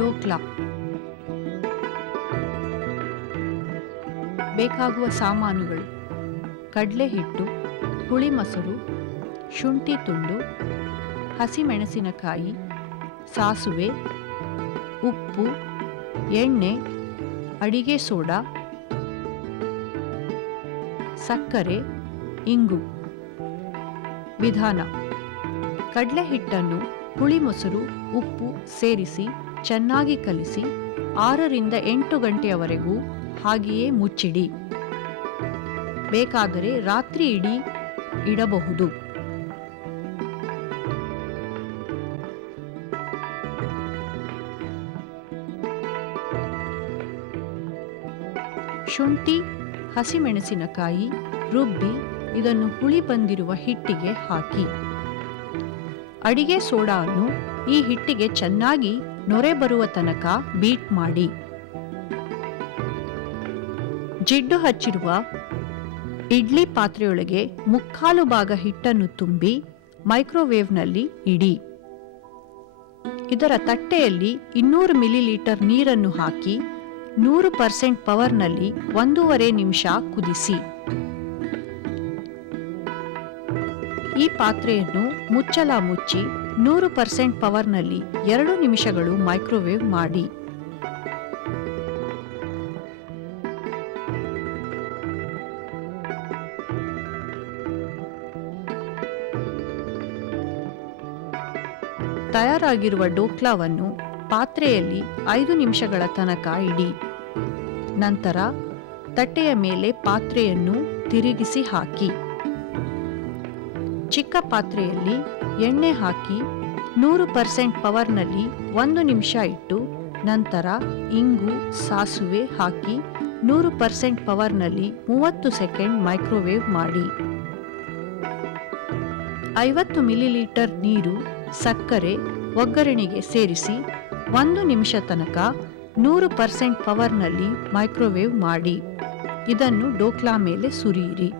ಡೋಕ್ಲಾ. ಬೇಕಾಗುವ ಸಾಮಾನುಗಳು: ಕಡಲೆ ಹಿಟ್ಟು, ಹುಳಿ ಮೊಸರು, ಶುಂಠಿ ತುಂಡು, ಹಸಿಮೆಣಸಿನಕಾಯಿ, ಸಾಸುವೆ, ಉಪ್ಪು, ಎಣ್ಣೆ, ಅಡಿಗೆ ಸೋಡಾ, ಸಕ್ಕರೆ, ಇಂಗು. ವಿಧಾನ: ಕಡಲೆ ಹಿಟ್ಟನ್ನು ಹುಳಿ ಮೊಸರು, ಉಪ್ಪು ಸೇರಿಸಿ ಚೆನ್ನಾಗಿ ಕಲಿಸಿ 6 ರಿಂದ 8 ಗಂಟೆಯವರೆಗೂ ಹಾಗೆಯೇ ಮುಚ್ಚಿಡಿ. ಬೇಕಾದರೆ ರಾತ್ರಿ ಇಡೀ ಇಡಬಹುದು. ಶುಂಠಿ, ಹಸಿಮೆಣಸಿನಕಾಯಿ ರುಬ್ಬಿ ಇದನ್ನು ಹುಳಿ ಬಂದಿರುವ ಹಿಟ್ಟಿಗೆ ಹಾಕಿ. ಅಡಿಗೆ ಸೋಡಾವನ್ನು ಈ ಹಿಟ್ಟಿಗೆ ಚೆನ್ನಾಗಿ ನೊರೆ ಬರುವ ತನಕ ಬೀಟ್ ಮಾಡಿ. ಜಿಡ್ಡು ಹಚ್ಚಿರುವ ಇಡ್ಲಿ ಪಾತ್ರೆಯೊಳಗೆ 3/4 ಭಾಗ ಹಿಟ್ಟನ್ನು ತುಂಬಿ ಮೈಕ್ರೋವೇವ್ನಲ್ಲಿ ಇಡಿ. ಇದರ ತಟ್ಟೆಯಲ್ಲಿ 200 ಮಿಲಿಲೀಟರ್ ನೀರನ್ನು ಹಾಕಿ 100% ಪವರ್ನಲ್ಲಿ 1.5 ನಿಮಿಷ ಕುದಿಸಿ. ಈ ಪಾತ್ರೆಯನ್ನು ಮುಚ್ಚಳ ಮುಚ್ಚಿ 100% ಪವರ್ನಲ್ಲಿ 2 ನಿಮಿಷಗಳು ಮೈಕ್ರೋವೇವ್ ಮಾಡಿ. ತಯಾರಾಗಿರುವ ಡೋಕ್ಲಾವನ್ನು ಪಾತ್ರೆಯಲ್ಲಿ 5 ನಿಮಿಷಗಳ ತನಕ ಇಡಿ. ನಂತರ ತಟ್ಟೆಯ ಮೇಲೆ ಪಾತ್ರೆಯನ್ನು ತಿರುಗಿಸಿ ಹಾಕಿ. ಚಿಕ್ಕ ಪಾತ್ರೆಯಲ್ಲಿ ಎಣ್ಣೆ ಹಾಕಿ 100% ಪವರ್ನಲ್ಲಿ 1 ನಿಮಿಷ ಇಟ್ಟು ನಂತರ ಇಂಗು, ಸಾಸುವೆ ಹಾಕಿ 100% ಪವರ್ನಲ್ಲಿ 30 ಸೆಕೆಂಡ್ ಮೈಕ್ರೋವೇವ್ ಮಾಡಿ. 50 ಮಿಲಿಲೀಟರ್ ನೀರು, ಸಕ್ಕರೆ, ಒಗ್ಗರಣೆಗೆ ಸೇರಿಸಿ 1 ನಿಮಿಷ ತನಕ 100% ಪವರ್ನಲ್ಲಿ ಮೈಕ್ರೋವೇವ್ ಮಾಡಿ. ಇದನ್ನು ಡೋಕ್ಲಾ ಮೇಲೆ ಸುರಿಯಿರಿ.